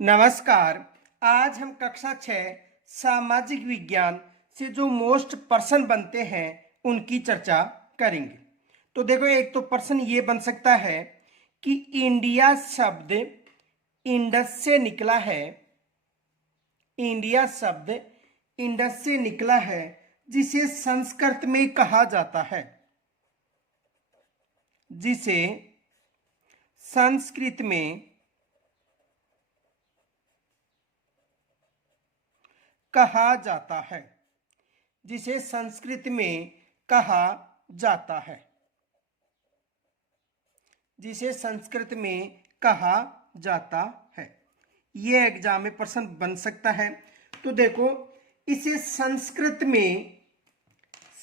नमस्कार। आज हम कक्षा 6 सामाजिक विज्ञान से जो मोस्ट पर्सन बनते हैं उनकी चर्चा करेंगे। तो देखो, एक तो पर्सन ये बन सकता है कि इंडिया शब्द इंडस से निकला है। इंडिया शब्द इंडस से निकला है, जिसे संस्कृत में कहा जाता है, जिसे संस्कृत में कहा जाता है, जिसे संस्कृत में कहा जाता है, जिसे संस्कृत में कहा जाता है। ये एग्जाम में प्रश्न बन सकता है। तो देखो, इसे संस्कृत में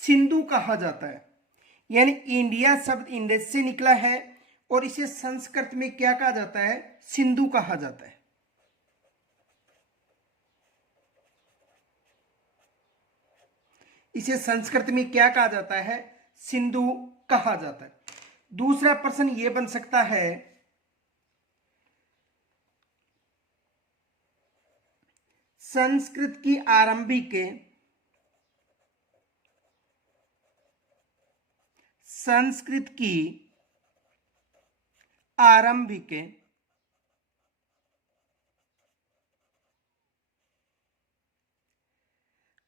सिंधु कहा जाता है, यानी इंडिया शब्द इंडस से निकला है और इसे संस्कृत में क्या कहा जाता है? सिंधु कहा जाता है। इसे संस्कृत में क्या कहा जाता है? सिंधु कहा जाता है। दूसरा प्रश्न यह बन सकता है, संस्कृत की आरंभिक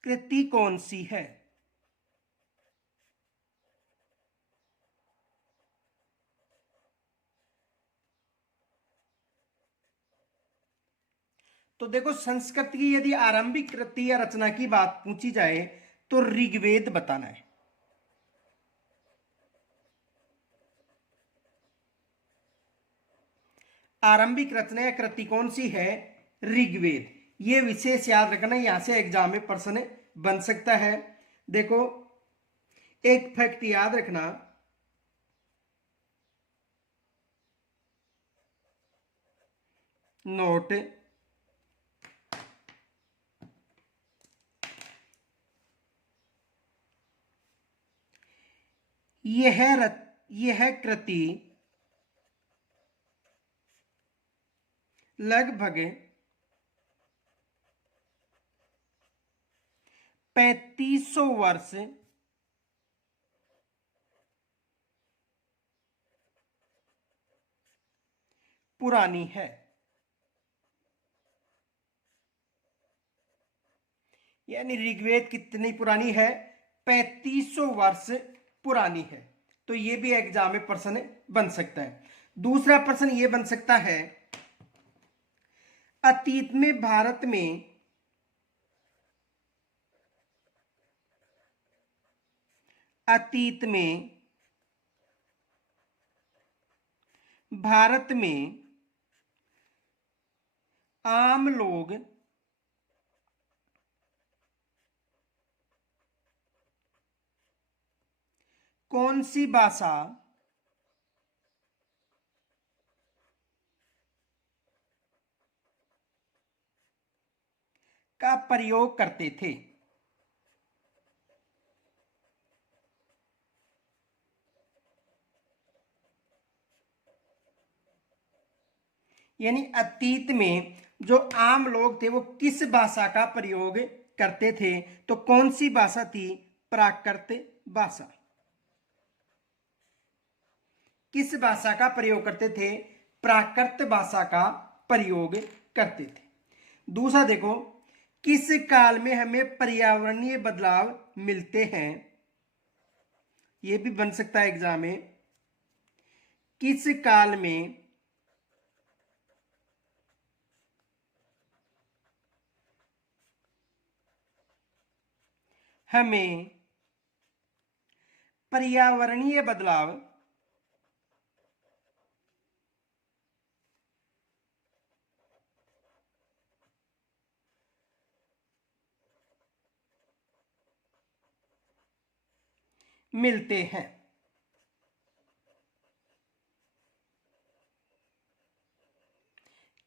कृति कौन सी है? तो देखो, संस्कृत की यदि आरंभिक कृति या रचना की बात पूछी जाए तो ऋग्वेद बताना है। आरंभिक रचना या कृति कौन सी है? ऋग्वेद। ये विशेष याद रखना, यहां से एग्जाम में प्रश्न बन सकता है। देखो, एक फैक्ट याद रखना, नोट, यह कृति लगभग 3500 वर्ष पुरानी है। यानी ऋग्वेद कितनी पुरानी है? 3500 वर्ष पुरानी है। तो ये भी एग्जाम में प्रश्न बन सकता है। दूसरा प्रश्न ये बन सकता है, अतीत में भारत में आम लोग कौन सी भाषा का प्रयोग करते थे? यानी अतीत में जो आम लोग थे वो किस भाषा का प्रयोग करते थे? तो कौन सी भाषा थी? प्राकृत भाषा। किस भाषा का प्रयोग करते थे? प्राकृत भाषा का प्रयोग करते थे। दूसरा देखो, किस काल में हमें पर्यावरणीय बदलाव मिलते हैं? यह भी बन सकता है एग्जाम में। किस काल में हमें पर्यावरणीय बदलाव मिलते हैं?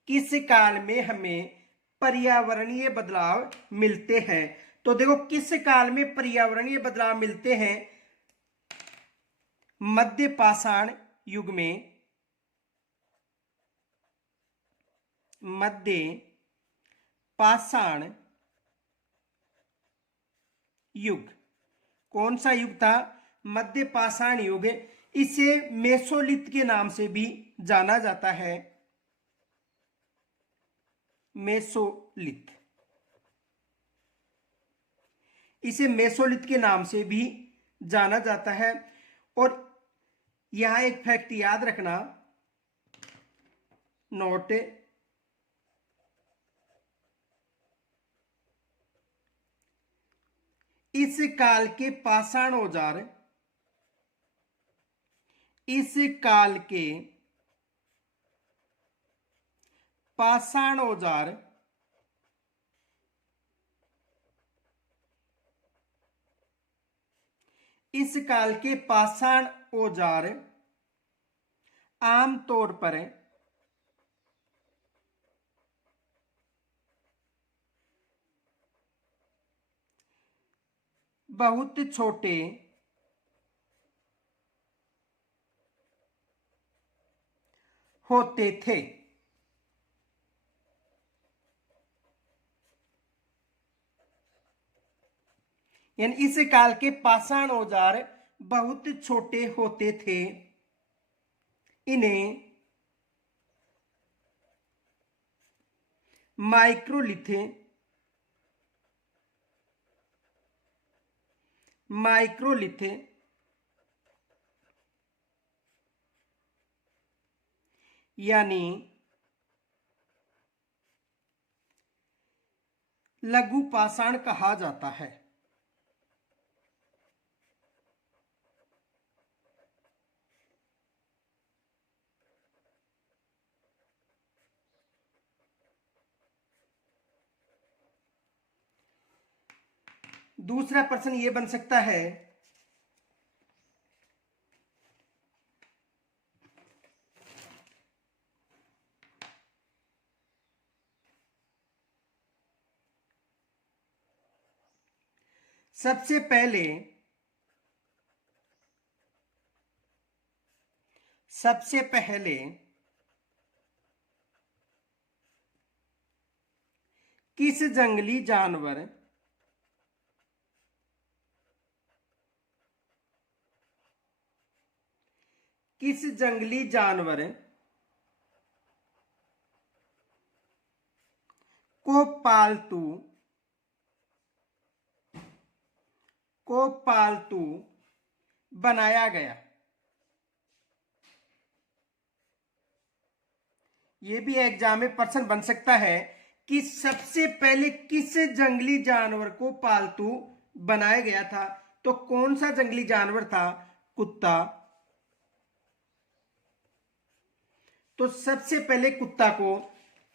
किस काल में हमें पर्यावरणीय बदलाव मिलते हैं? तो देखो, किस काल में पर्यावरणीय बदलाव मिलते हैं? मध्य पाषाण युग में मध्य पाषाण युग। कौन सा युग था? मध्य पाषाण युग। इसे मेसोलिथ के नाम से भी जाना जाता है। मेसोलिथ, इसे मेसोलिथ के नाम से भी जाना जाता है। और यहां एक फैक्ट याद रखना, नोट, इस काल के पाषाण औजार, इस काल के पाषाण औजार इस काल के पाषाण औजार आमतौर पर बहुत छोटे होते थे। यानी इस काल के पाषाण औजार बहुत छोटे होते थे। इन्हें माइक्रोलिथ, माइक्रोलिथ यानी लघु पाषाण कहा जाता है। दूसरा प्रश्न यह बन सकता है, सबसे पहले किस जंगली जानवर को पालतू बनाया गया? यह भी एग्जाम में प्रश्न बन सकता है कि सबसे पहले किस जंगली जानवर को पालतू बनाया गया था। तो कौन सा जंगली जानवर था? कुत्ता। तो सबसे पहले कुत्ता को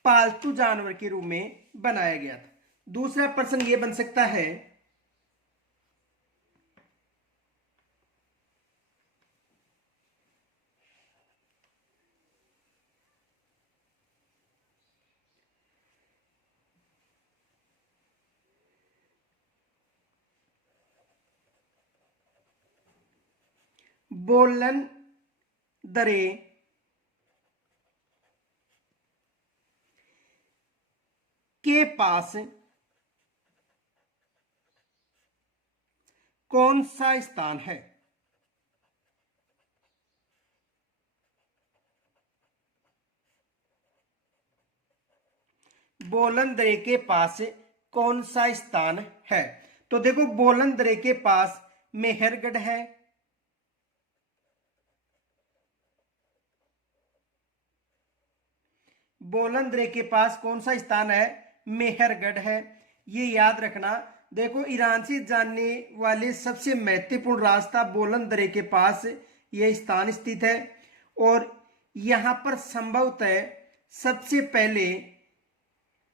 पालतू जानवर के रूप में बनाया गया था। दूसरा प्रश्न यह बन सकता है, बोलन दरे के पास कौन सा स्थान है? बोलन दरे के पास कौन सा स्थान है? तो देखो, बोलन दरे के पास मेहरगढ़ है, बोलन दरे के पास कौन सा स्थान है? मेहरगढ़ है। ये याद रखना। देखो, ईरान से जाने वाले सबसे महत्वपूर्ण रास्ता बोलन दरे के पास यह स्थान स्थित है। और यहां पर संभवतः सबसे पहले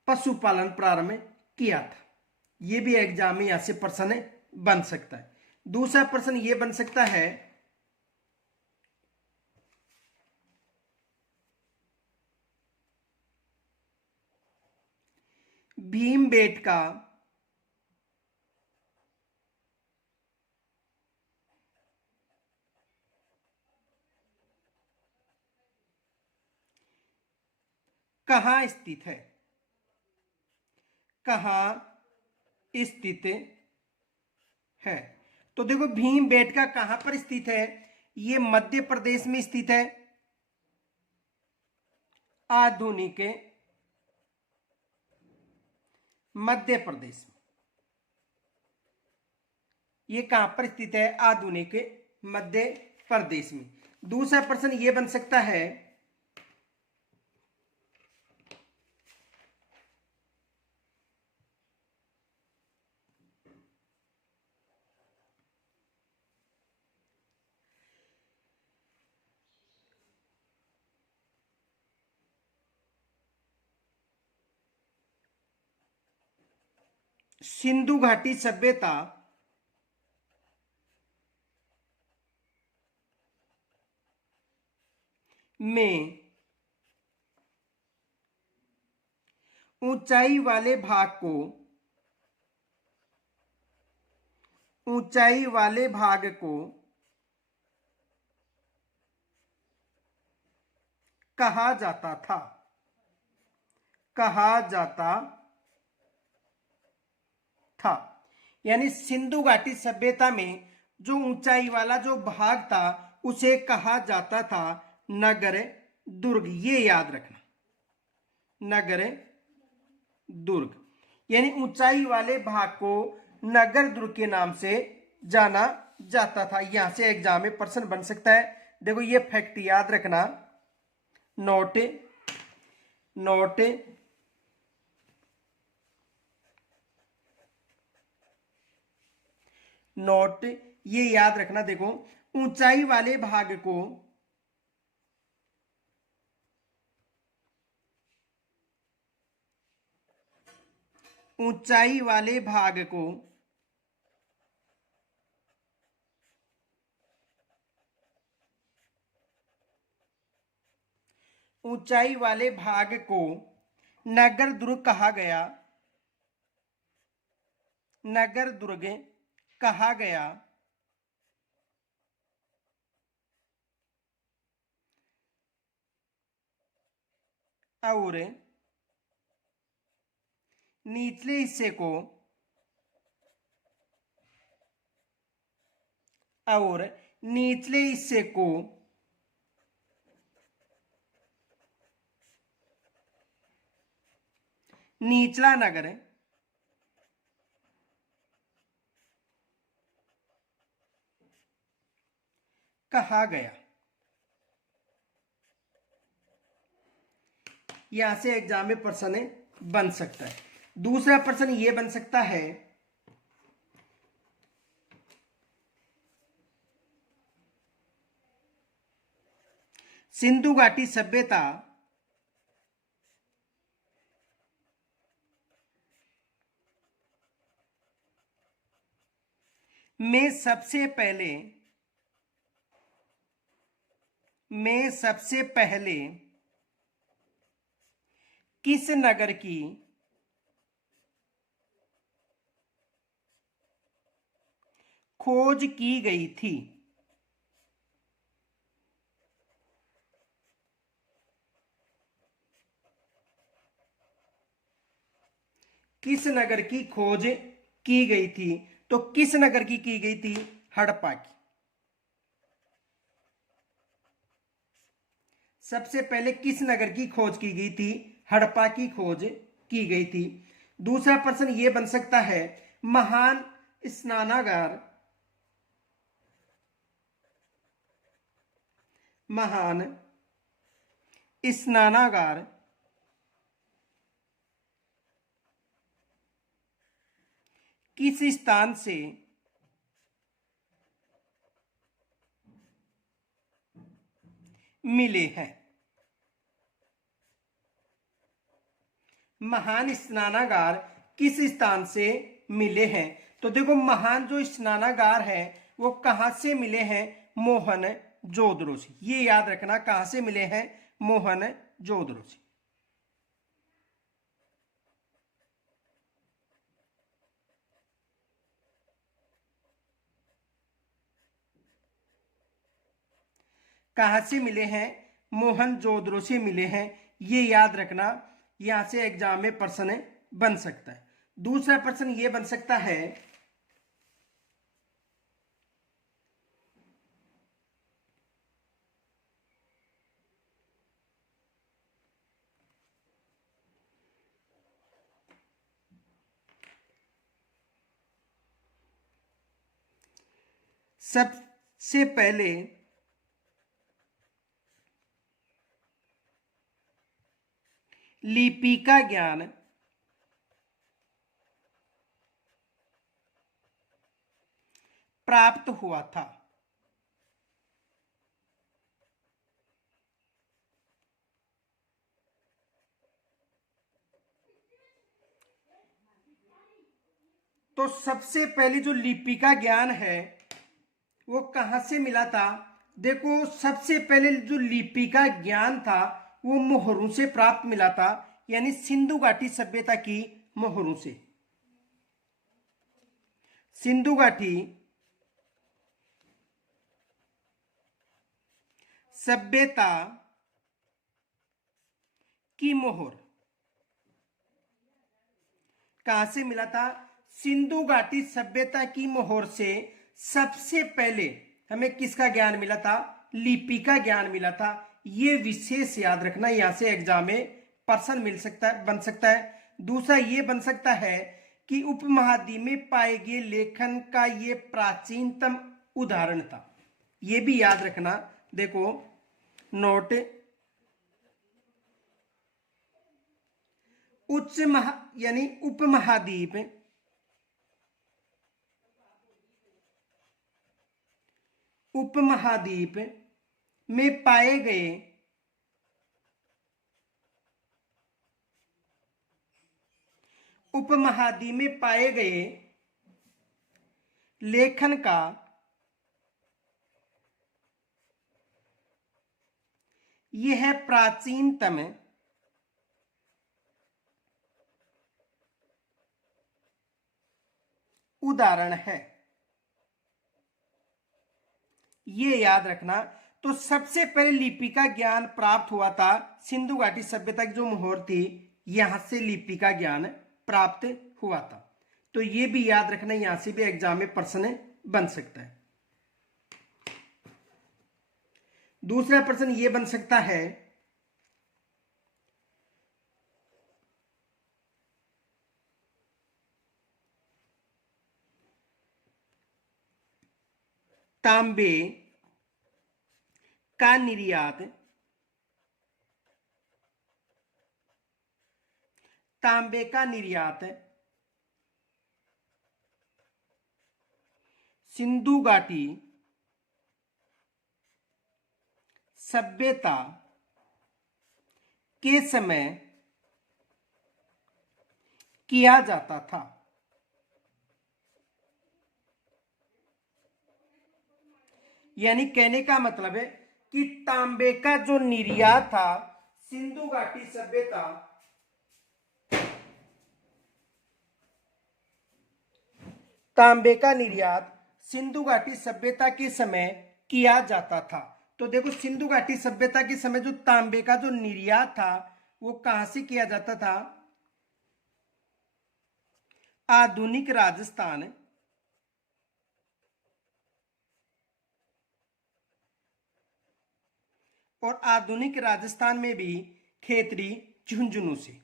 पशुपालन प्रारंभ किया था। यह भी एग्जाम में यहां से प्रश्न बन सकता है। दूसरा प्रश्न यह बन सकता है, भीमबेटका कहाँ स्थित है, कहाँ स्थित है। तो देखो भीमबेटका कहां पर स्थित है, ये मध्य प्रदेश में स्थित है। आधुनिक मध्य प्रदेश में ये कहां पर स्थित है, आधुनिक मध्य प्रदेश में। दूसरा प्रश्न ये बन सकता है, सिंधु घाटी सभ्यता में ऊंचाई वाले भाग को, ऊंचाई वाले भाग को कहा जाता था, कहा जाता था। यानी सिंधु घाटी सभ्यता में जो ऊंचाई वाला जो भाग था उसे कहा जाता था नगर दुर्ग। ये याद रखना, नगर दुर्ग, यानी ऊंचाई वाले भाग को नगर दुर्ग के नाम से जाना जाता था। यहां से एग्जाम में प्रश्न बन सकता है। देखो ये फैक्ट याद रखना, नोट नोट नोट ये याद रखना। देखो ऊंचाई वाले भाग को ऊंचाई वाले भाग को ऊंचाई वाले भाग को नगर दुर्ग कहा गया, नगर दुर्ग कहा गया। और निचले हिस्से को, और निचले हिस्से को निचला नगर कहा गया। यहां से एग्जाम में प्रश्न बन सकता है। दूसरा प्रश्न यह बन सकता है, सिंधु घाटी सभ्यता में सबसे पहले किस नगर की खोज की गई थी, किस नगर की खोज की गई थी। तो किस नगर की गई थी, हड़प्पा की। सबसे पहले किस नगर की खोज की गई थी, हड़प्पा की खोज की गई थी। दूसरा प्रश्न यह बन सकता है, महान स्नानागार, महान स्नानागार किस स्थान से मिले हैं, महान स्नानागार किस स्थान से मिले हैं। तो देखो महान जो स्नानागार है वो कहां से मिले हैं, मोहनजोदड़ो से। ये याद रखना, कहां से मिले हैं, मोहनजोदड़ो से। कहां से मिले हैं, मोहनजोदड़ो से मिले हैं। ये याद रखना, यहां से एग्जाम में प्रश्न बन सकता है। दूसरा प्रश्न ये बन सकता है, सबसे पहले लिपि का ज्ञान प्राप्त हुआ था। तो सबसे पहले जो लिपि का ज्ञान है वो कहां से मिला था? देखो, सबसे पहले जो लिपि का ज्ञान था वो मोहरों से प्राप्त मिला था, यानी सिंधु घाटी सभ्यता की मोहरों से। सिंधु घाटी सभ्यता की मोहर कहां से मिला था? सिंधु घाटी सभ्यता की मोहर से सबसे पहले हमें किसका ज्ञान मिला था? लिपि का ज्ञान मिला था। ये विशेष याद रखना, यहां से एग्जाम में प्रश्न मिल सकता है, बन सकता है। दूसरा ये बन सकता है कि उपमहाद्वीप में पाए गए लेखन का ये प्राचीनतम उदाहरण था। ये भी याद रखना, देखो नोट, उच्च महा यानी उपमहाद्वीप उपमहाद्वीप में पाए गए उपमहाद्वीप में पाए गए लेखन का यह प्राचीनतम उदाहरण है। ये याद रखना। तो सबसे पहले लिपि का ज्ञान प्राप्त हुआ था सिंधु घाटी सभ्यता की जो मोहर थी, यहां से लिपि का ज्ञान प्राप्त हुआ था। तो ये भी याद रखना, यहां से भी एग्जाम में प्रश्न बन सकता है। दूसरा प्रश्न ये बन सकता है, तांबे का निर्यात तांबे का निर्यात सिंधु घाटी सभ्यता के समय किया जाता था। यानी कहने का मतलब है कि तांबे का जो निर्यात था सिंधु घाटी सभ्यता तांबे का निर्यात सिंधु घाटी सभ्यता के समय किया जाता था। तो देखो, सिंधु घाटी सभ्यता के समय जो तांबे का जो निर्यात था वो कहां से किया जाता था? आधुनिक राजस्थान और आधुनिक राजस्थान में भी खेतड़ी झुंझुनू से।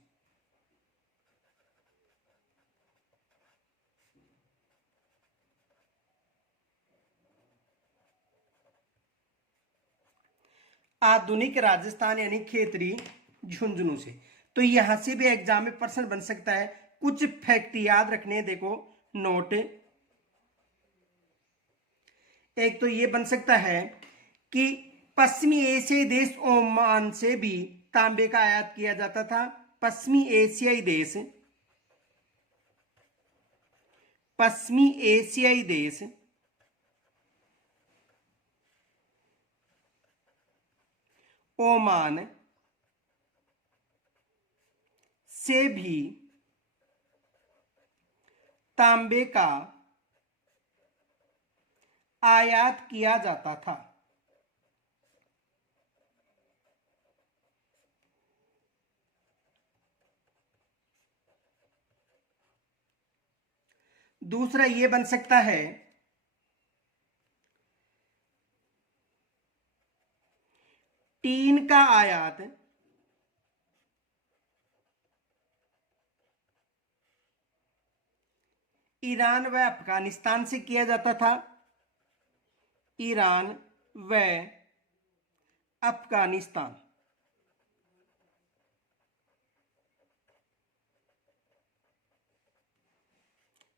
आधुनिक राजस्थान यानी खेतड़ी झुंझुनू से। तो यहां से भी एग्जाम में प्रश्न बन सकता है। कुछ फैक्ट याद रखने, देखो नोट। एक तो ये बन सकता है कि पश्चिमी एशियाई देश ओमान से भी तांबे का आयात किया जाता था। पश्चिमी एशियाई देश ओमान से भी तांबे का आयात किया जाता था। दूसरा ये बन सकता है टीन का आयात ईरान व अफगानिस्तान से किया जाता था। ईरान व अफगानिस्तान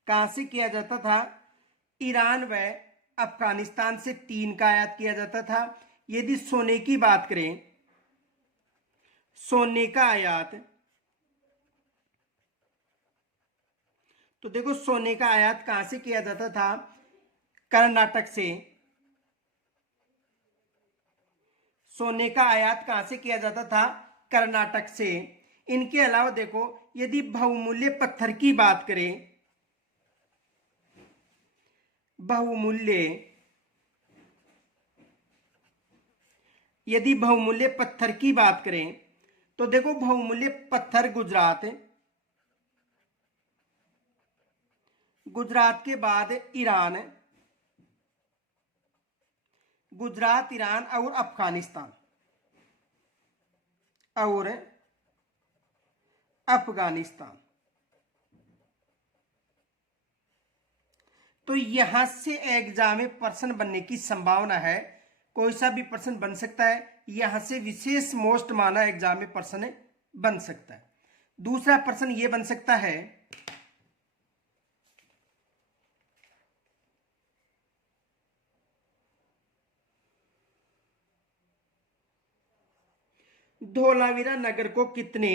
कहां से किया जाता था? ईरान व अफगानिस्तान से टीन का आयात किया जाता था। यदि सोने की बात करें, सोने का आयात, तो देखो सोने का आयात कहां से किया जाता था? कर्नाटक से। सोने का आयात कहां से किया जाता था? कर्नाटक से। इनके अलावा देखो, यदि बहुमूल्य पत्थर की बात करें, यदि बहुमूल्य पत्थर की बात करें तो देखो बहुमूल्य पत्थर गुजरात के बाद ईरान, गुजरात, ईरान और अफगानिस्तान। तो यहां से एग्जाम में प्रश्न बनने की संभावना है। कोई सा भी प्रश्न बन सकता है। यहां से विशेष मोस्ट माना एग्जाम में प्रश्न बन सकता है। दूसरा प्रश्न यह बन सकता है, धोलावीरा नगर को कितने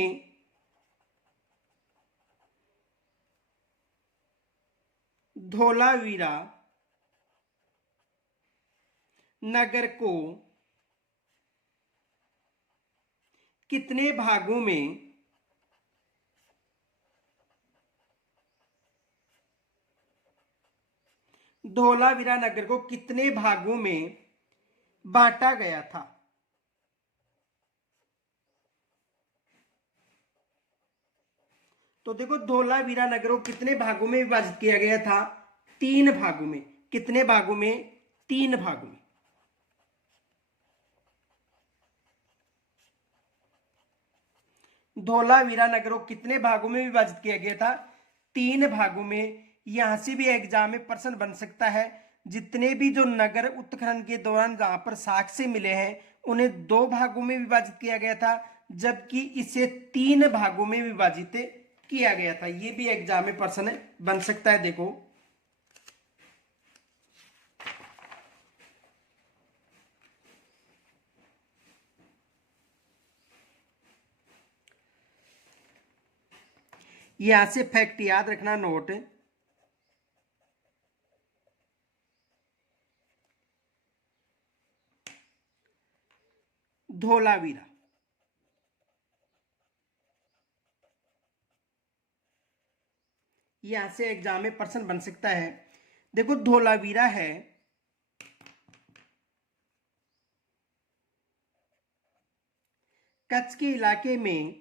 धोलावीरा नगर को कितने भागों में धोलावीरा नगर को कितने भागों में बांटा गया था? तो देखो धोलावीरा नगर को कितने भागों में विभाजित किया गया था? 3 भागों में। कितने भागों में? 3 भागों में। धोलावीरा नगर को कितने भागों में विभाजित किया गया था? 3 भागों में। यहां से भी एग्जाम में प्रश्न बन सकता है। जितने भी जो नगर उत्खनन के दौरान जहां पर साक्ष्य मिले हैं उन्हें 2 भागों में विभाजित किया गया था, जबकि इसे 3 भागों में विभाजित किया गया था। यह भी एग्जाम में प्रश्न बन सकता है। देखो यहां से फैक्ट याद रखना, नोट, धोलावीरा, यहां से एग्जाम में प्रश्न बन सकता है। देखो धोलावीरा है कच्छ के इलाके में,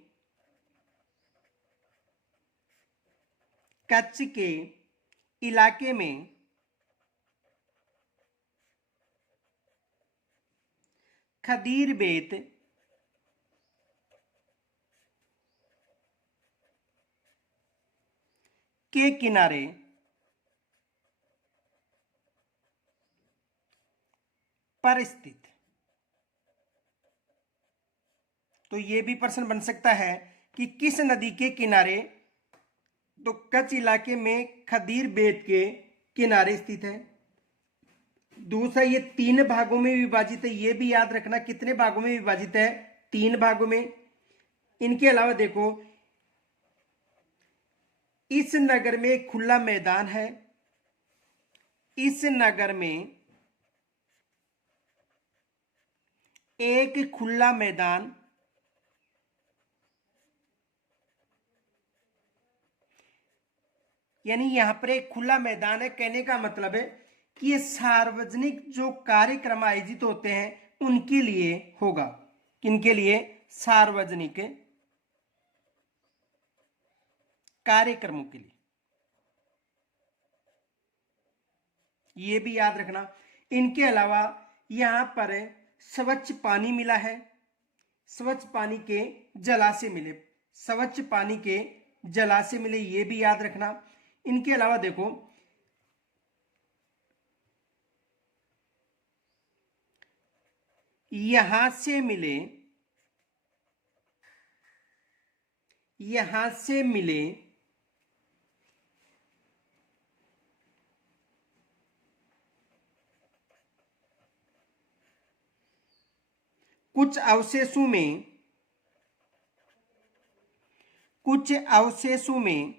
कच्छ के इलाके में खदीर बेत के किनारे पर स्थित। तो यह भी प्रश्न बन सकता है कि किस नदी के किनारे? तो कच्छ इलाके में खदीर बेत के किनारे स्थित है। दूसरा, ये 3 भागों में विभाजित है। ये भी याद रखना, कितने भागों में विभाजित है? 3 भागों में। इनके अलावा देखो, इस नगर में एक खुला मैदान है। इस नगर में एक खुला मैदान, यानी यहां पर एक खुला मैदान है। कहने का मतलब है कि ये सार्वजनिक जो कार्यक्रम आयोजित होते हैं उनके लिए होगा। किनके लिए? सार्वजनिक कार्यक्रमों के लिए। ये भी याद रखना। इनके अलावा यहाँ पर स्वच्छ पानी मिला है, स्वच्छ पानी के जलाशय मिले, स्वच्छ पानी के जलाशय मिले, ये भी याद रखना। इनके अलावा देखो यहां से मिले, यहां से मिले कुछ अवशेषों में, कुछ अवशेषों में,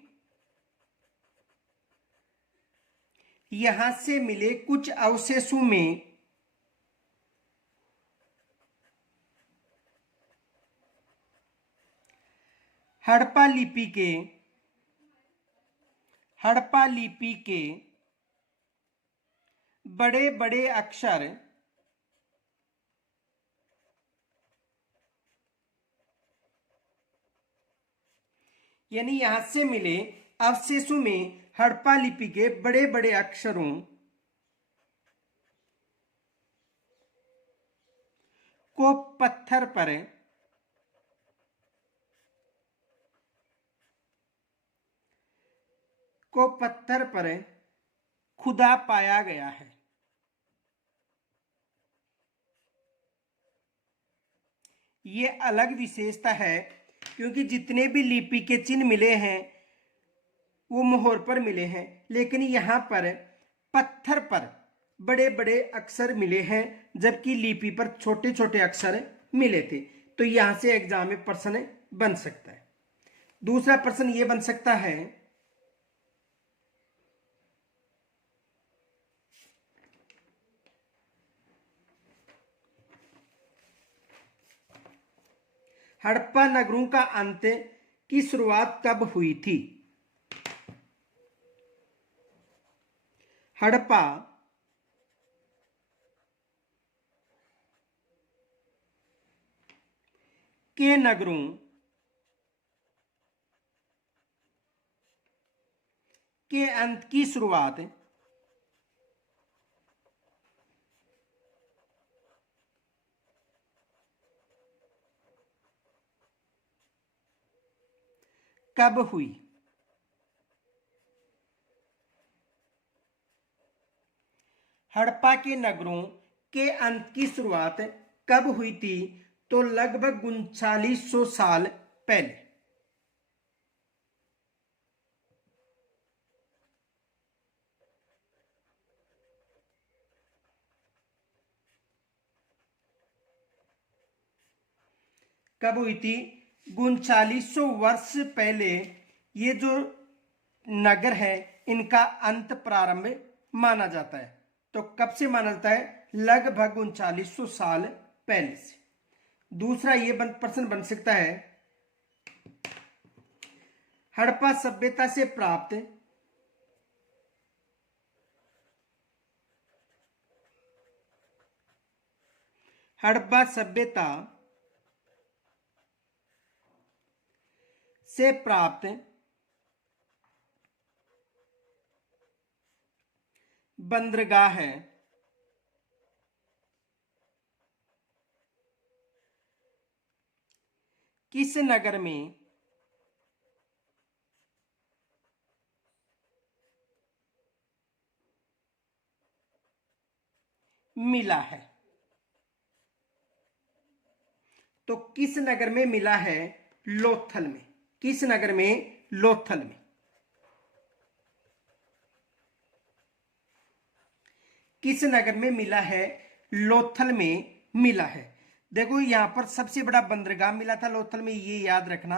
यहां से मिले कुछ अवशेषों में हड़प्पा लिपि के, हड़प्पा लिपि के बड़े बड़े अक्षर, यानी यहां से मिले अवशेषों में हड़प्पा लिपि के बड़े बड़े अक्षरों को पत्थर पर, को पत्थर पर खुदा पाया गया है। ये अलग विशेषता है क्योंकि जितने भी लिपि के चिन्ह मिले हैं वो मोहर पर मिले हैं, लेकिन यहाँ पर पत्थर पर बड़े बड़े अक्षर मिले हैं जबकि लिपि पर छोटे छोटे अक्षर मिले थे। तो यहां से एग्जाम में प्रश्न बन सकता है। दूसरा प्रश्न ये बन सकता है, हड़प्पा नगरों का अंत की शुरुआत कब हुई थी? हड़प्पा के नगरों के अंत की शुरुआत कब हुई? हड़प्पा के नगरों के अंत की शुरुआत कब हुई थी? तो लगभग 3900 साल पहले। कब हुई थी? 3900 वर्ष पहले ये जो नगर है इनका अंत प्रारंभ माना जाता है। तो कब से माना जाता है? लगभग 3900 साल पहले से। दूसरा ये प्रश्न बन सकता है, हड़प्पा सभ्यता से प्राप्त हड़प्पा सभ्यता से प्राप्त बंदरगाह है किस नगर में मिला है? तो किस नगर में मिला है? लोथल में। किस नगर में? लोथल में। किस नगर में मिला है? लोथल में मिला है। देखो यहां पर सबसे बड़ा बंदरगाह मिला था लोथल में, ये याद रखना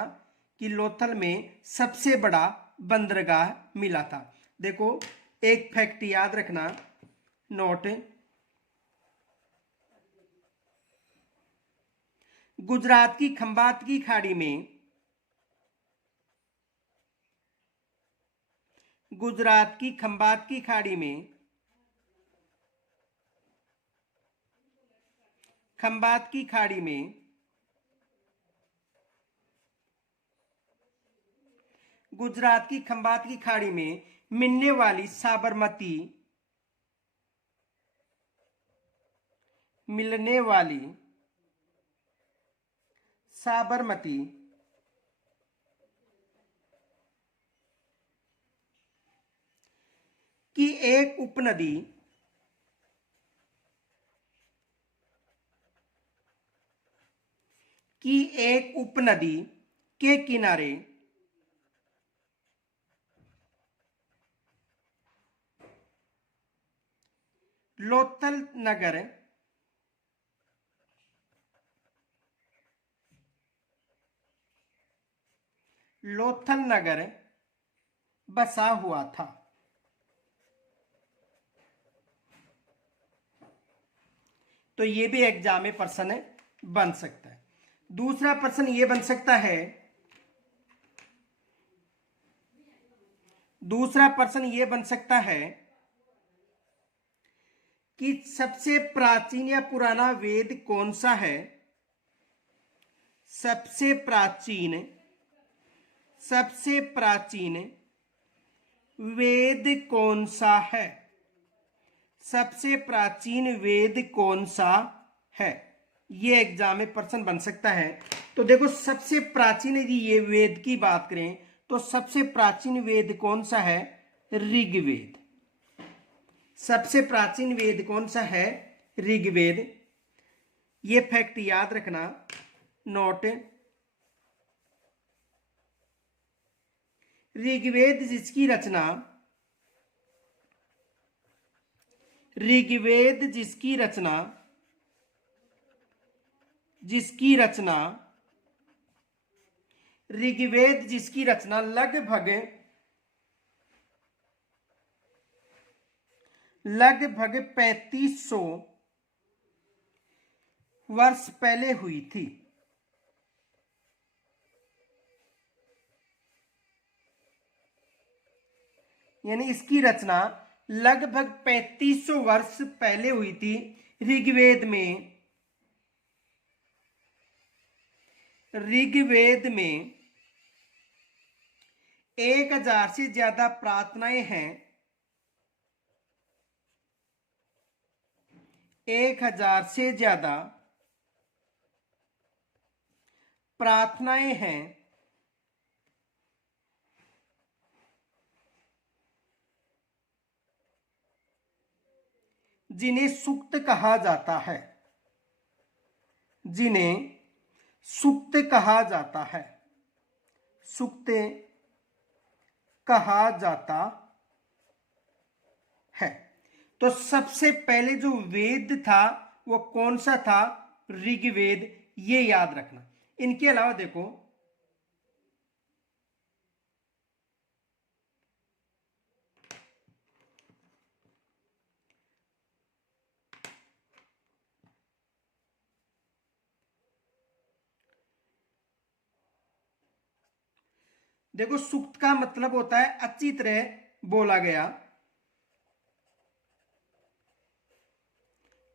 कि लोथल में सबसे बड़ा बंदरगाह मिला था। देखो एक फैक्ट याद रखना, नोट, गुजरात की खंबात की खाड़ी में, गुजरात की खंबात की खाड़ी में, खंबात की खाड़ी में गुजरात की खंबात की खाड़ी में मिलने वाली साबरमती मिलने वाली साबरमती की एक उपनदी के किनारे लोथल नगर बसा हुआ था। तो ये भी एग्जाम में प्रश्न बन सकता है। दूसरा प्रश्न ये बन सकता है, कि सबसे प्राचीन या पुराना वेद कौन सा है। सबसे प्राचीन वेद कौन सा है। सबसे प्राचीन वेद कौन सा है, ये एग्जाम में प्रश्न बन सकता है। तो देखो, सबसे प्राचीन यदि ये वेद की बात करें तो सबसे प्राचीन वेद कौन सा है, ऋग्वेद। सबसे प्राचीन वेद कौन सा है, ऋग्वेद। ये फैक्ट याद रखना, नोट। ऋग्वेद जिसकी रचना लगभग 3500 वर्ष पहले हुई थी। यानी इसकी रचना लगभग 3500 वर्ष पहले हुई थी। ऋग्वेद में 1000 से ज्यादा प्रार्थनाएं हैं। 1000 से ज्यादा प्रार्थनाएं हैं जिन्हें सूक्त कहा जाता है। सूक्त कहा जाता है। तो सबसे पहले जो वेद था वो कौन सा था, ऋग्वेद। ये याद रखना। इनके अलावा देखो, सूक्त का मतलब होता है अच्छी तरह बोला गया,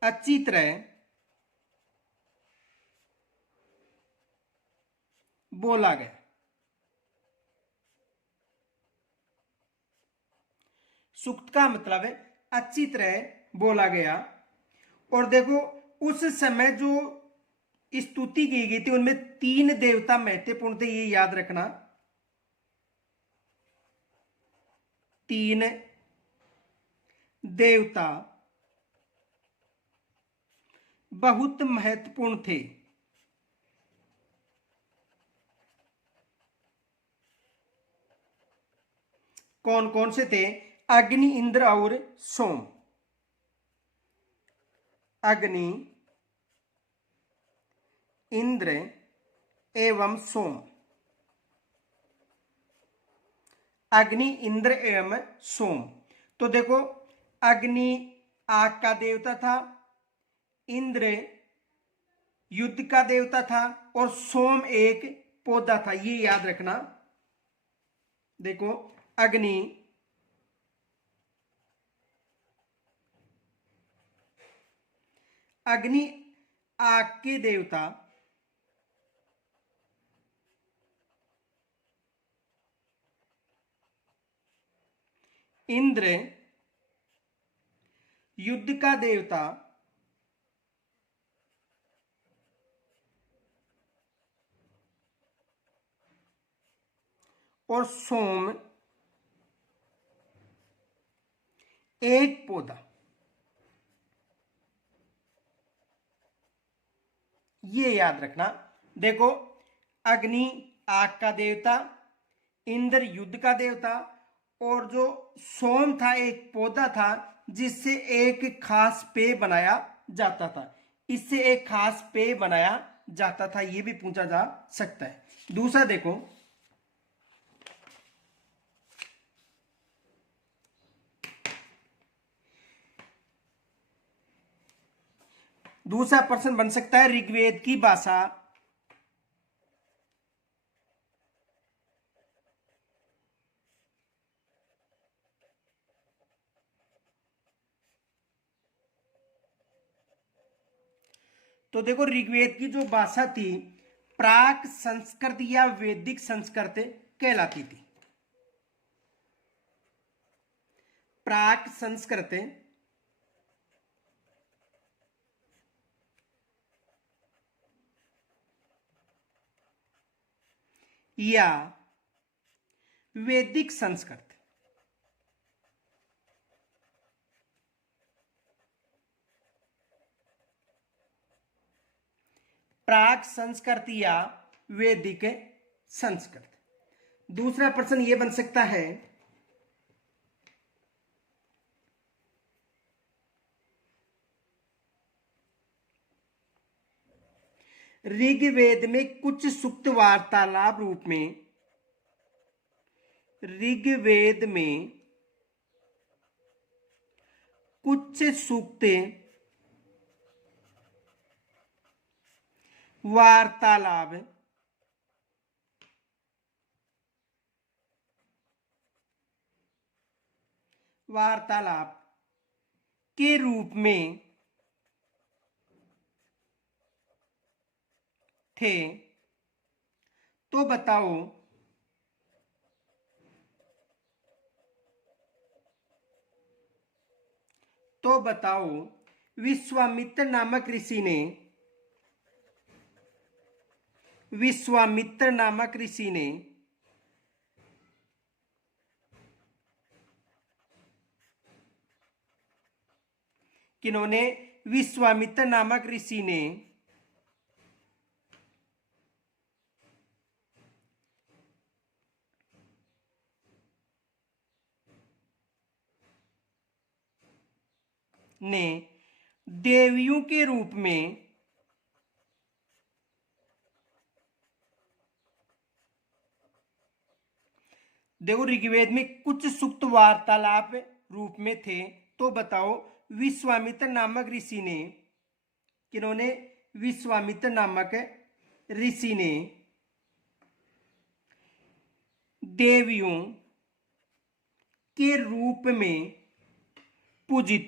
अच्छी तरह बोला गया। सूक्त का मतलब है अच्छी तरह बोला गया। और देखो, उस समय जो स्तुति की गई थी उनमें 3 देवता महत्वपूर्ण थे, ये याद रखना। 3 देवता बहुत महत्वपूर्ण थे। कौन कौन से थे, अग्नि, इंद्र और सोम। अग्नि, इंद्र एवं सोम। अग्नि, इंद्र एवं सोम। तो देखो, अग्नि आग का देवता था, इंद्र युद्ध का देवता था और सोम एक पौधा था। ये याद रखना। देखो, अग्नि आग के देवता, इंद्र युद्ध का देवता और सोम एक पौधा। ये याद रखना। देखो, अग्नि आग का देवता, इंद्र युद्ध का देवता, और जो सोम था एक पौधा था जिससे एक खास पेय बनाया जाता था। इससे एक खास पेय बनाया जाता था, ये भी पूछा जा सकता है। दूसरा देखो, दूसरा प्रश्न बन सकता है ऋग्वेद की भाषा। तो देखो, ऋग्वेद की जो भाषा थी प्राक संस्कृत या वैदिक संस्कृत कहलाती थी। प्राक संस्कृत या वैदिक संस्कृत। प्राक संस्कृत या वैदिक संस्कृत। दूसरा प्रश्न यह बन सकता है ऋग्वेद में कुछ सूक्त वार्तालाप रूप में, ऋग्वेद में कुछ सूक्त वार्तालाप वार्तालाप के रूप में थे, तो बताओ विश्वामित्र नामक ऋषि ने, विश्वामित्र नामक ऋषि ने किन्होंने, विश्वामित्र नामक ऋषि ने देवियों के रूप में देखो, ऋग्वेद में कुछ सूक्त वार्तालाप रूप में थे, तो बताओ विश्वामित्र नामक ऋषि ने, किन्होंने, विश्वामित्र नामक ऋषि ने देवियों के रूप में पूजित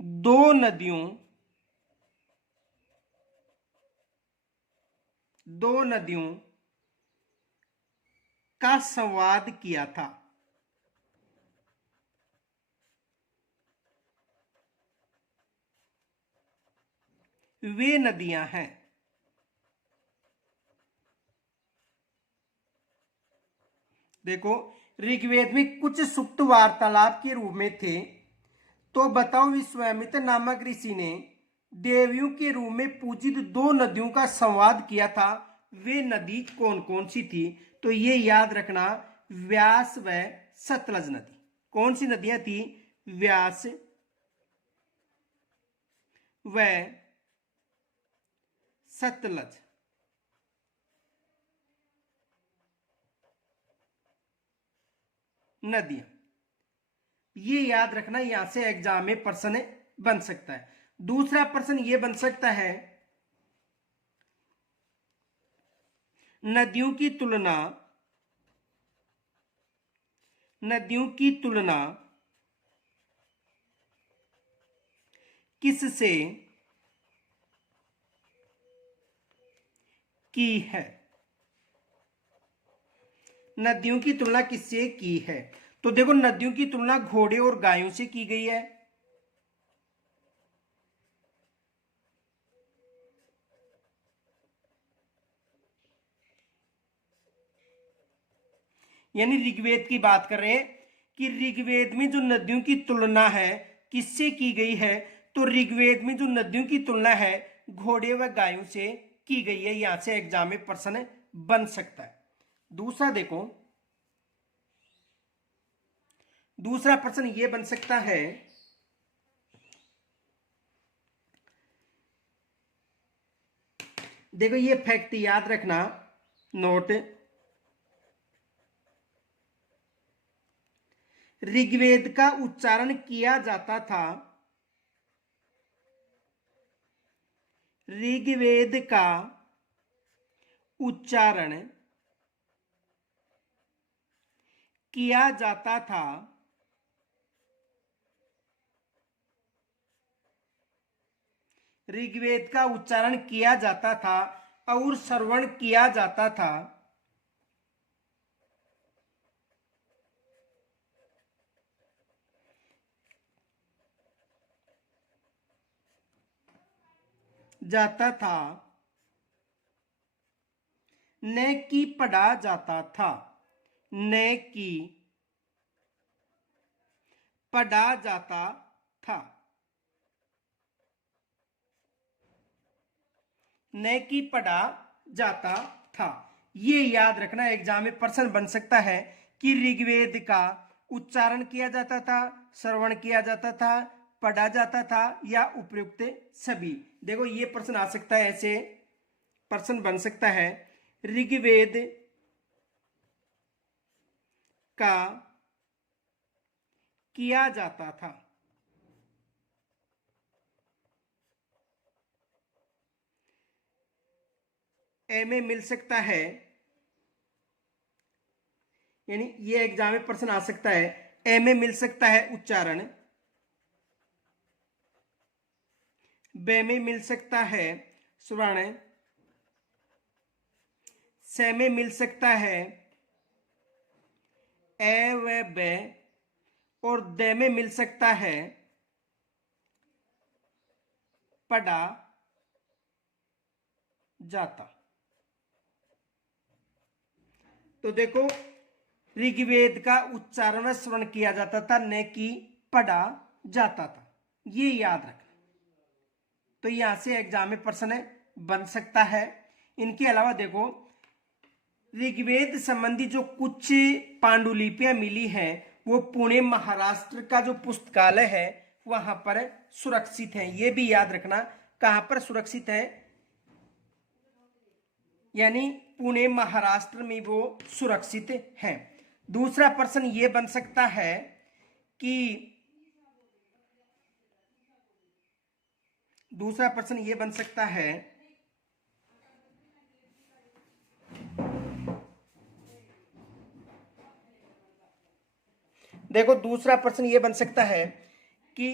दो नदियों का संवाद किया था। वे नदियां हैं, देखो, ऋग्वेद में कुछ सूक्त वार्तालाप के रूप में थे, तो बताओ विश्वामित्र नामक ऋषि ने देवियों के रूप में पूजित दो नदियों का संवाद किया था। वे नदी कौन कौन सी थी? तो ये याद रखना, व्यास व सतलज नदी। कौन सी नदियां थी? व्यास व सतलज। नदियां, ये याद रखना, यहां से एग्जाम में प्रश्न बन सकता है। दूसरा प्रश्न ये बन सकता है नदियों की तुलना किससे की है? नदियों की तुलना किससे की है? तो देखो, नदियों की तुलना घोड़े और गायों से की गई है। यानी ऋग्वेद की बात कर रहे हैं कि ऋग्वेद में जो नदियों की तुलना है किससे की गई है, तो ऋग्वेद में जो नदियों की तुलना है घोड़े व गायों से की गई है। यहां से एग्जाम में प्रश्न बन सकता है। दूसरा देखो, दूसरा प्रश्न यह बन सकता है, देखो ये फैक्ट याद रखना, नोट, ऋग्वेद का उच्चारण किया जाता था, ऋग्वेद का उच्चारण किया जाता था ऋग्वेद का उच्चारण किया जाता था और श्रवण किया जाता था न कि पढ़ा जाता था, न कि पढ़ा जाता था, न कि पढ़ा जाता था। ये याद रखना, एग्जाम में प्रश्न बन सकता है कि ऋग्वेद का उच्चारण किया जाता था, श्रवण किया जाता था, पढ़ा जाता था या उपयुक्त सभी। देखो ये प्रश्न आ सकता है, ऐसे प्रश्न बन सकता है, ऋग्वेद का किया जाता था, ए में मिल सकता है, यानी ये एग्जाम में प्रश्न आ सकता है, ए में मिल सकता है उच्चारण, बे में मिल सकता है श्रवण, से में मिल सकता है ए व बे, और दे में मिल सकता है पढ़ा जाता। तो देखो ऋग्वेद का उच्चारण व श्रवण किया जाता था, न कि पढ़ा जाता था, ये याद रखना। तो यहां से एग्जाम में प्रश्न बन सकता है। इनके अलावा देखो ऋग्वेद संबंधी जो कुछ पांडुलिपियां मिली हैं वो पुणे महाराष्ट्र का जो पुस्तकालय है वहां पर सुरक्षित है। ये भी याद रखना, कहां पर सुरक्षित है, यानी पुणे महाराष्ट्र में वो सुरक्षित है। दूसरा प्रश्न ये बन सकता है कि दूसरा प्रश्न ये बन सकता है, देखो दूसरा प्रश्न ये बन सकता है कि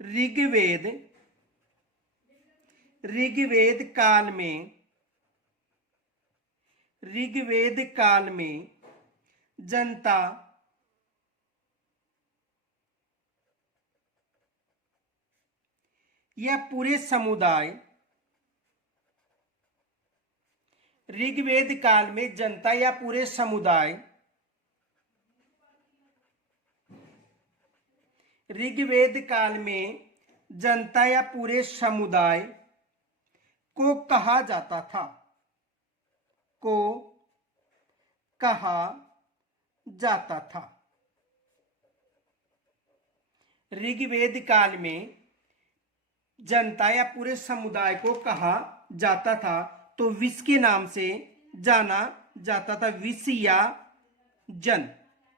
ऋग्वेद काल में जनता या पूरे समुदाय, ऋग्वेद काल में जनता या पूरे समुदाय, ऋग्वेद काल में जनता या पूरे समुदाय को कहा जाता था, को कहा जाता था। ऋग्वेद काल में जनता या पूरे समुदाय को कहा जाता था, तो विश्व के नाम से जाना जाता था, विश्व या जन,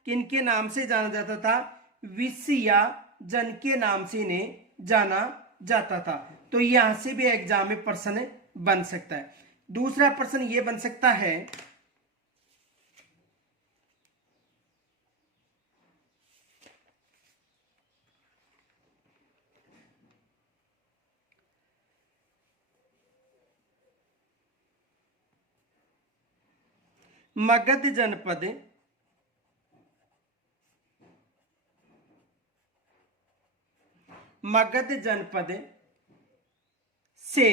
किनके नाम से जाना जाता था, विश्व या जन के नाम से इन्हें जाना जाता था। तो यहां से भी एग्जाम में प्रश्न बन सकता है। दूसरा प्रश्न यह बन सकता है, मगध जनपद से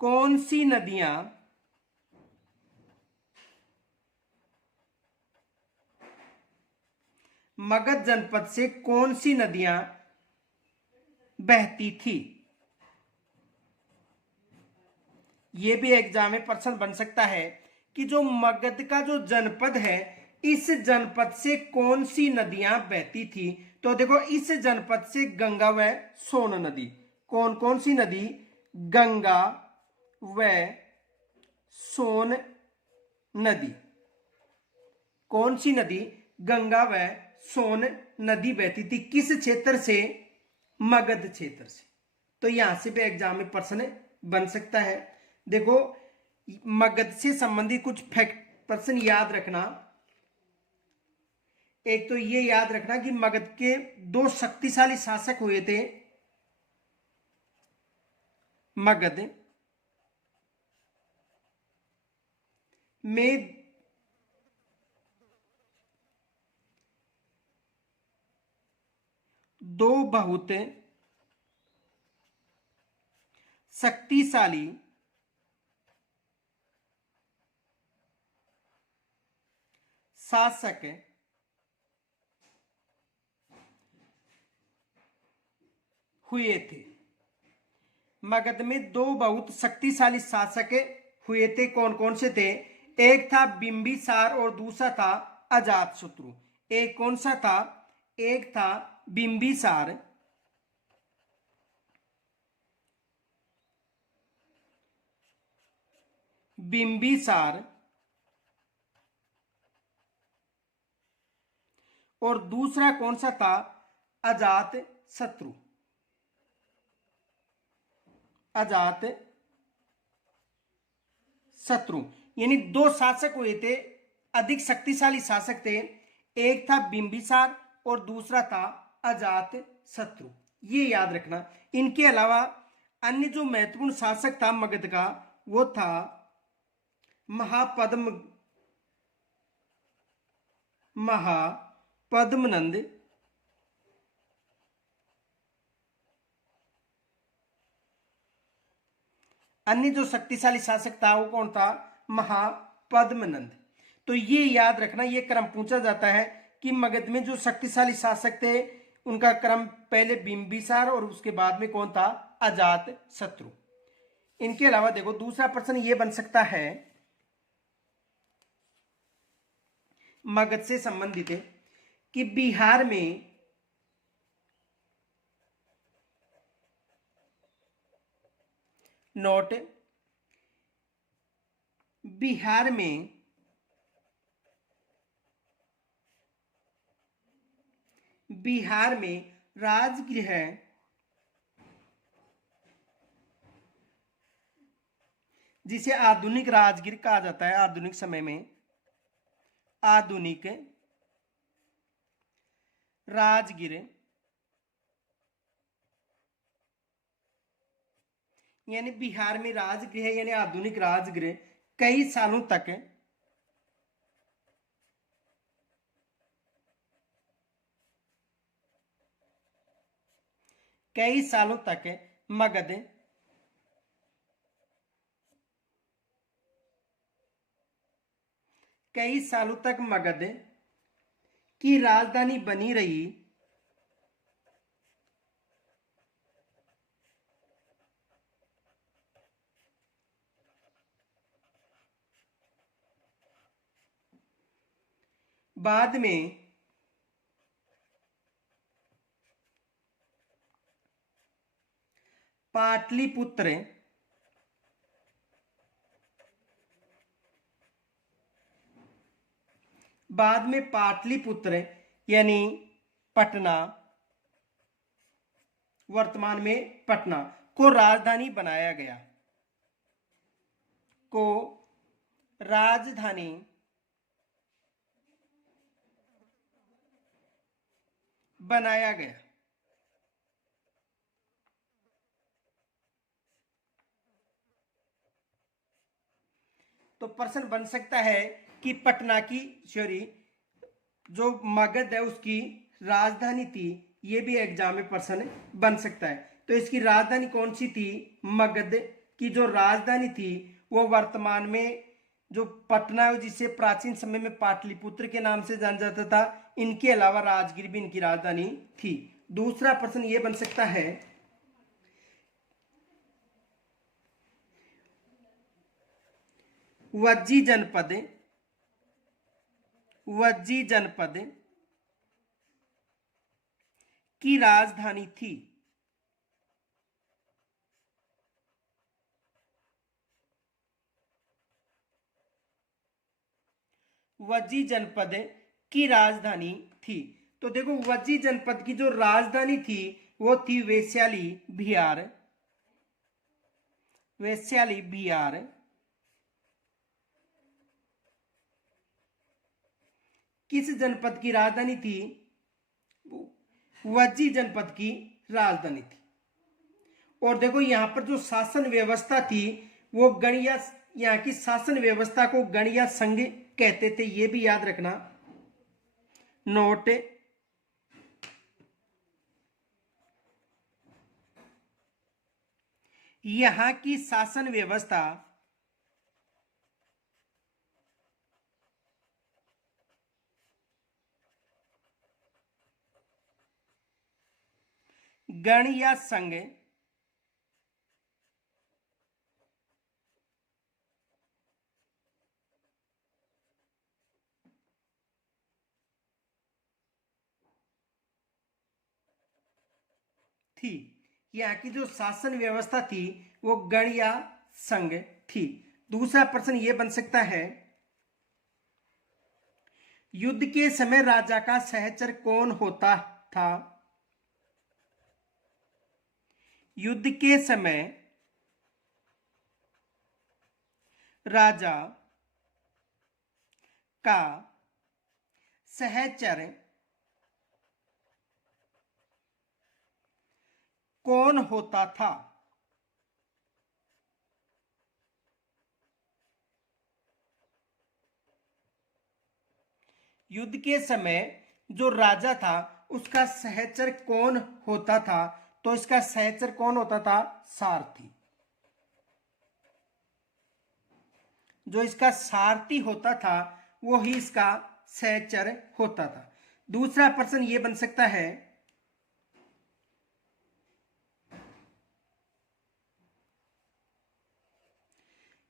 कौन सी नदियां मगध जनपद से कौन सी नदियां बहती थी। यह भी एग्जाम में प्रश्न बन सकता है कि जो मगध का जो जनपद है, इस जनपद से कौन सी नदियां बहती थी। तो देखो, इस जनपद से गंगा व सोन नदी, कौन कौन सी नदी, गंगा व सोन नदी, कौन सी नदी, गंगा व सोन नदी बहती थी। किस क्षेत्र से, मगध क्षेत्र से। तो यहां से भी एग्जाम में प्रश्न बन सकता है। देखो, मगध से संबंधित कुछ फैक्ट प्रश्न याद रखना। एक तो ये याद रखना कि मगध के दो शक्तिशाली शासक हुए थे। मगध में दो बहुत शक्तिशाली शासक हुए थे। मगध में दो बहुत शक्तिशाली शासक हुए थे। कौन कौन से थे? एक था बिंबिसार और दूसरा था अजातशत्रु। एक कौन सा था? एक था बिंबिसार बिंबिसार और दूसरा कौन सा था? अजात शत्रु। अजात शत्रु यानी दो शासक हुए थे, अधिक शक्तिशाली शासक थे। एक था बिंबिसार और दूसरा था अजात शत्रु। ये याद रखना। इनके अलावा अन्य जो महत्वपूर्ण शासक था मगध का, वो था महापद्मनंद। अन्य जो शक्तिशाली शासक था वो कौन था? महापद्मनंद। तो ये याद रखना, ये क्रम पूछा जाता है कि मगध में जो शक्तिशाली शासक थे उनका क्रम पहले बिंबिसार और उसके बाद में कौन था? अजात शत्रु। इनके अलावा देखो, दूसरा प्रश्न ये बन सकता है मगध से संबंधित है कि बिहार में नोट, बिहार में राजगृह जिसे आधुनिक राजगीर कहा जाता है, आधुनिक समय में आधुनिक राजगीर यानी बिहार में राजगृह यानी आधुनिक राजगृह कई सालों तक मगध मगध की राजधानी बनी रही। बाद में पाटलिपुत्र यानी पटना, वर्तमान में पटना को राजधानी बनाया गया। तो प्रश्न बन सकता है कि पटना की जो मगध है उसकी राजधानी थी। ये भी एग्जाम में प्रश्न बन सकता है। तो इसकी राजधानी कौन सी थी? मगध की जो राजधानी थी वो वर्तमान में जो पटना है जिसे प्राचीन समय में पाटलिपुत्र के नाम से जाना जाता था, इनके अलावा राजगीर भी इनकी राजधानी थी। दूसरा प्रश्न ये बन सकता है, वज्जी जनपद की राजधानी थी। वज्जी जनपद की राजधानी थी। तो देखो वज्जी जनपद की जो राजधानी थी वो थी वैशाली बिहार। किस जनपद की राजधानी थी? वज्जी जनपद की राजधानी थी। और देखो यहां पर जो शासन व्यवस्था थी वो गणिया, यहाँ की शासन व्यवस्था को गणिया संघ कहते थे, ये भी याद रखना। नोट, यहां की शासन व्यवस्था गणिया संघ थी। यहाँ की जो शासन व्यवस्था थी वो गणिया संघ थी। दूसरा प्रश्न ये बन सकता है, युद्ध के समय राजा का सहचर कौन होता था? युद्ध के समय राजा का सहचर कौन होता था? युद्ध के समय जो राजा था उसका सहचर कौन होता था? तो इसका सहचर कौन होता था? सारथी। जो इसका सारथी होता था वो ही इसका सहचर होता था। दूसरा प्रश्न ये बन सकता है,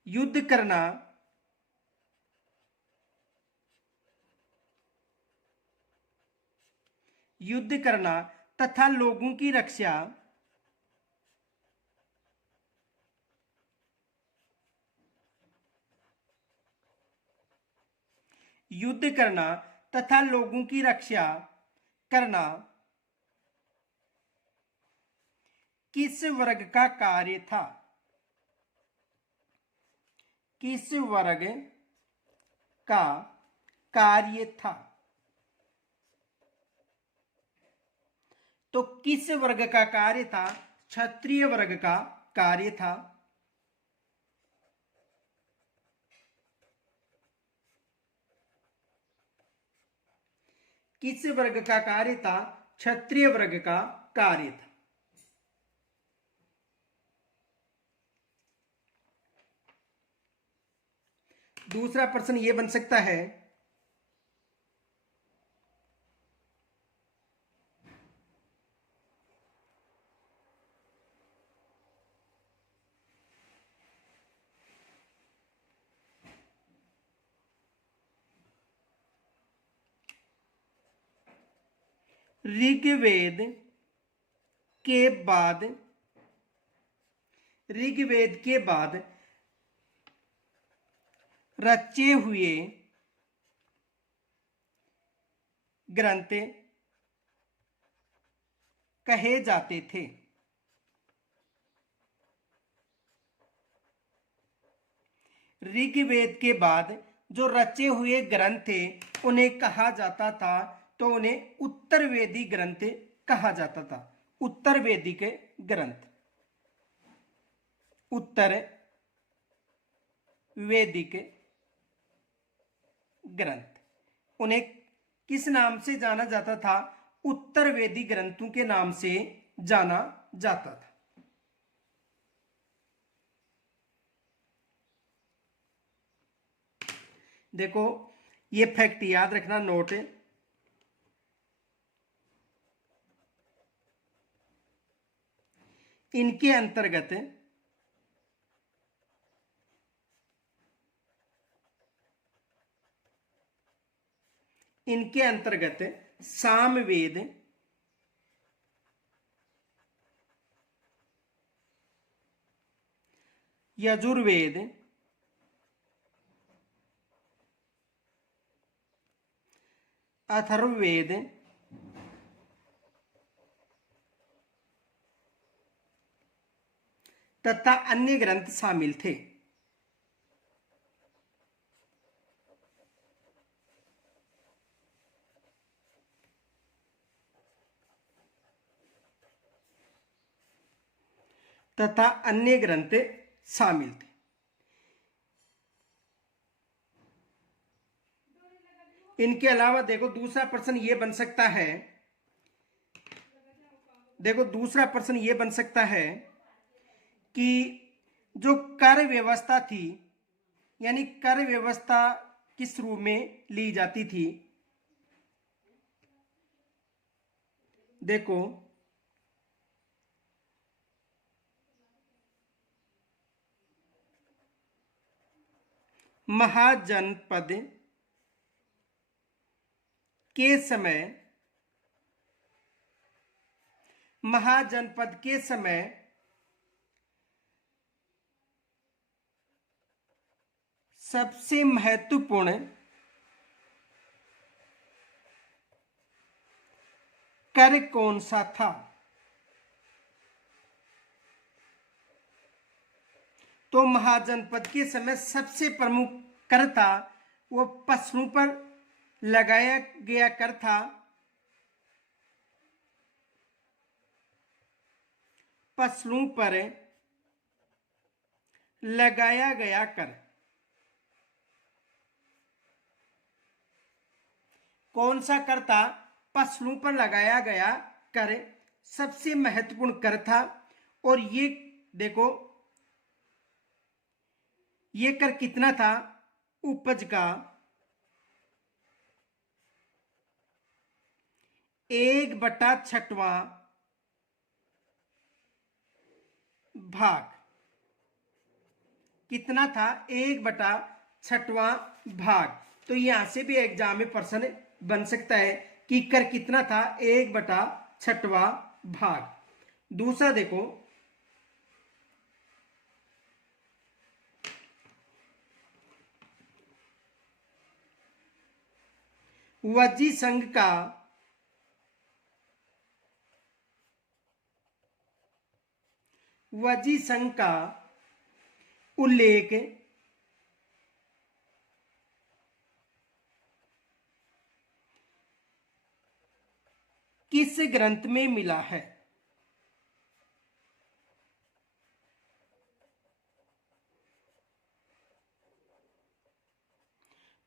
युद्ध करना तथा लोगों की रक्षा युद्ध करना तथा लोगों की रक्षा करना किस वर्ग का कार्य था? किस वर्ग का कार्य था? तो किस वर्ग का कार्य था? क्षत्रिय वर्ग का कार्य था। किस वर्ग का कार्य था? क्षत्रिय वर्ग का कार्य था। दूसरा प्रश्न यह बन सकता है, ऋग्वेद के बाद रचे हुए ग्रंथ कहे जाते थे? ऋग्वेद के बाद जो रचे हुए ग्रंथ थे उन्हें कहा जाता था, तो उन्हें उत्तरवेदी ग्रंथ कहा जाता था। उत्तर वैदिक ग्रंथ, उत्तर वैदिक ग्रंथ, उन्हें किस नाम से जाना जाता था? उत्तर वेदी ग्रंथों के नाम से जाना जाता था। देखो ये फैक्ट याद रखना, नोट। इनके अंतर्गत सामवेद, यजुर्वेद, अथर्ववेद, तथा अन्य ग्रंथ शामिल थे। तथा अन्य ग्रंथ शामिल थे। इनके अलावा देखो दूसरा प्रश्न ये बन सकता है, देखो दूसरा प्रश्न ये बन सकता है कि जो कर व्यवस्था थी, यानी कर व्यवस्था किस रूप में ली जाती थी। देखो महाजनपद के समय, महाजनपद के समय सबसे महत्वपूर्ण कर कौन सा था। तो महाजनपद के समय सबसे प्रमुख कर था वो पशुओं पर लगाया गया कर था। पशुओं पर लगाया गया कर। कौन सा कर था? पशुओं पर लगाया गया कर सबसे महत्वपूर्ण कर था। और ये देखो ये कर कितना था? उपज का 1/6वां भाग। कितना था? 1/6वां भाग। तो यहां से भी एग्जाम में प्रश्न बन सकता है कि कर कितना था? 1/6वां भाग। दूसरा देखो वजी संघ का उल्लेख किस ग्रंथ में मिला है?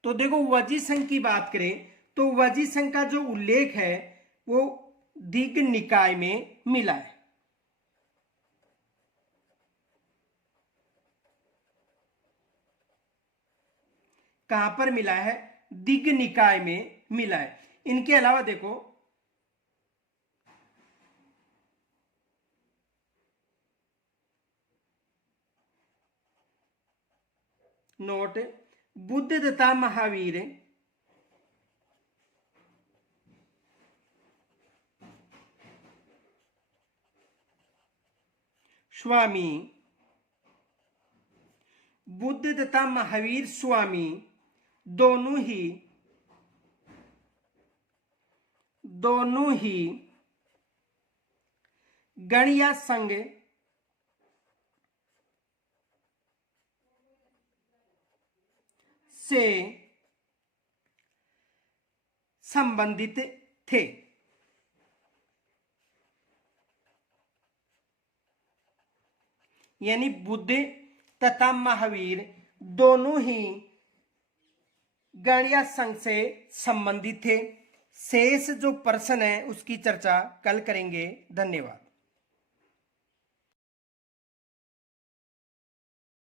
तो देखो वजी संघ की बात करें तो वजी संघ का जो उल्लेख है वो दिग्ग निकाय में मिला है। कहां पर मिला है? दिग्ग निकाय में मिला है। इनके अलावा देखो नोट, बुद्ध तथा महावीर स्वामी, बुद्ध तथा महावीर स्वामी दोनों ही गणिया संघ से संबंधित थे। यानी बुद्ध तथा महावीर दोनों ही गणिया संघ से संबंधित थे। शेष जो प्रश्न है उसकी चर्चा कल करेंगे। धन्यवाद।